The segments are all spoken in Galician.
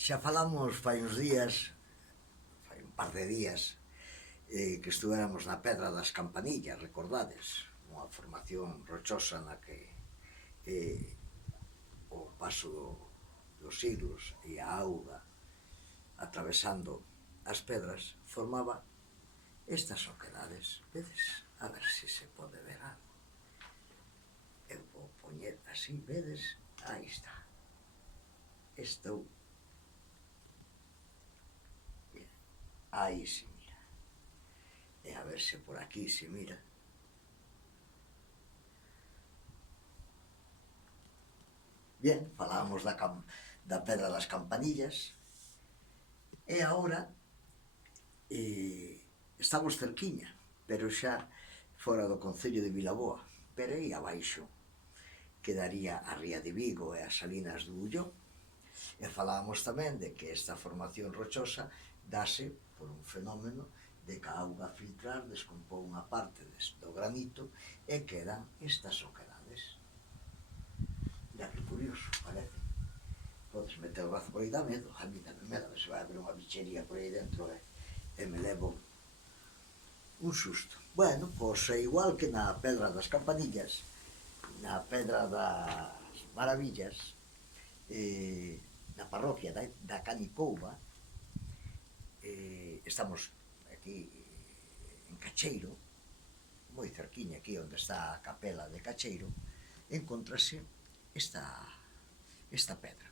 Xa falamos fai uns días, fai un par de días, que estuvéramos na Pedra das Campanillas, recordades? Unha formación rochosa na que o paso dos siglos e a auga atravesando as pedras formaba estas oquedades. Vedes? A ver se pode ver algo. Eu vou poñer así, vedes? Aí está. Estou. Aí se mira. E a ver se por aquí se mira. Bien, falábamos da Pedra das Campanillas. E agora estamos cerquiña, pero xa fora do concello de Vilaboa. Pero aí abaixo quedaría a Ría de Vigo e as Salinas do Ullón. E falábamos tamén de que esta formación rochosa dase por un fenómeno de que a auga a filtrar descompón unha parte do granito e quedan estas oquedades. Mira que curioso, parece. Podes meter o brazo por aí, dá medo, a mí dame medo, a ver se vai haber unha bichería por aí dentro e me levo un susto. Bueno, pois é igual que na Pedra das Campanillas, na Pedra das Maravillas, na parroquia da Canicouba, estamos aquí en Cacheiro, moi cerquiña aquí onde está a capela de Cacheiro, encontrase esta pedra.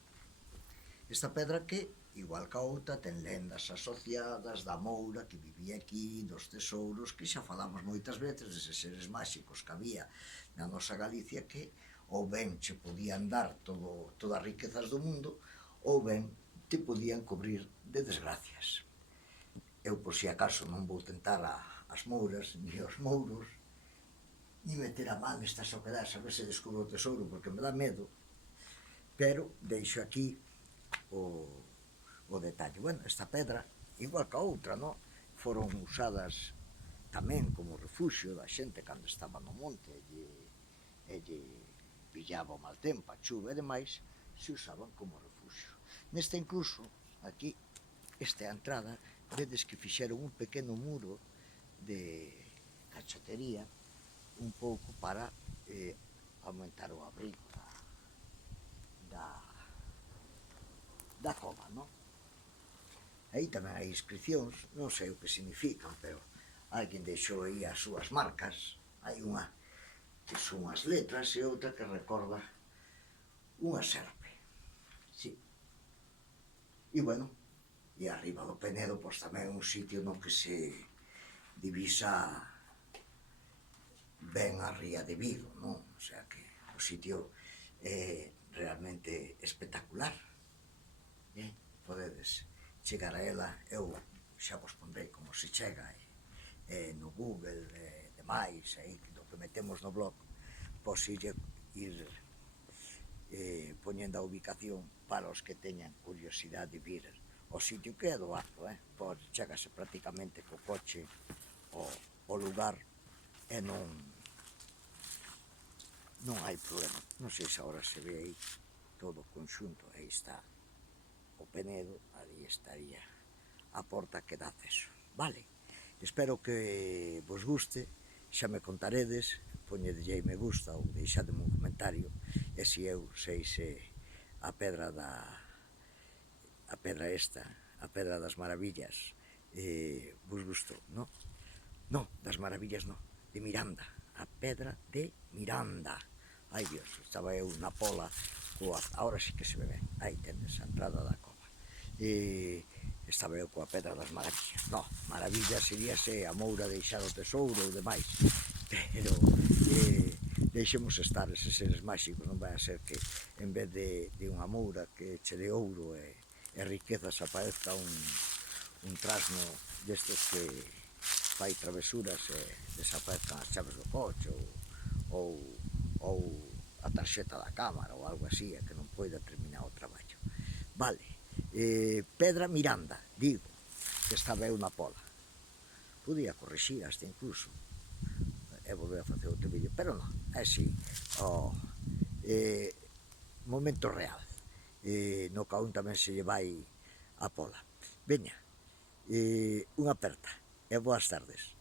Esta pedra que, igual que a outra, ten lendas asociadas da moura que vivía aquí, dos tesouros, que xa falamos moitas veces deses seres máxicos que había na nosa Galicia que ou ben che podían dar todas as riquezas do mundo ou ben te podían cubrir de desgracias. Eu, por si acaso, non vou tentar as mouras, ni os mouros, ni meter a man nestas oquedades a ver se descubro o tesouro, porque me dá medo, pero deixo aquí o detalle. Bueno, esta pedra, igual que a outra, non? Foron usadas tamén como refuxio da xente cando estaba no monte e lle pillaba o mal tempo, a chuva e demais, se usaban como refuxio. Nesta incluso, aquí, esta é a entrada, vedes que fixeron un pequeno muro de cachotería un pouco para aumentar o abrigo da cova, non? Aí tamén hai inscripcións, non sei o que significan, pero alguén deixou aí as súas marcas. Hai unha que son as letras e outra que recorda unha serpe. Sí. E bueno, e arriba do Penedo, pois tamén un sitio no que se divisa ben a Ría de Vigo, non? O sea que o sitio é realmente espectacular. Podedes chegar a ela, eu xa vos pondrei como se chega no Google e demais, aí do que metemos no blog, pois ir poñendo a ubicación para os que teñan curiosidade de vir o sitio que é doado, pois chegase prácticamente co coche o lugar e non hai problema. Non sei se agora se ve aí todo o conxunto, aí está o Penedo, ali estaría a porta que dá acceso. Vale, espero que vos guste, xa me contaredes, poñedelle me gusta ou deixademe un comentario, e se eu sei se a pedra a Pedra das Maravillas vos gustou, non? Non, das Maravillas non, de Miranda, a Pedra de Miranda. Ai Dios, estaba eu na pola ahora sí que se ve ben, aí tendes a entrada da cova. Estaba eu coa Pedra das Maravillas. Non, Maravilla seríase a moura deixar o tesouro ou demais, pero deixemos estar eses seres máxicos, non vai a ser que en vez de unha moura que che de ouro e riquezas aparezca un trasno destes que fai travesuras e desaparezcan as chaves do coche ou a tarxeta da cámara ou algo así, e que non poida terminar o traballo. Vale, Pedra Miranda, digo, que estaba eu na pola. Podía corrixir hasta incluso e volver a facer outro vídeo, pero non, é así, momento real. No caún tamén se lle vai a pola. Veña, unha aperta e boas tardes.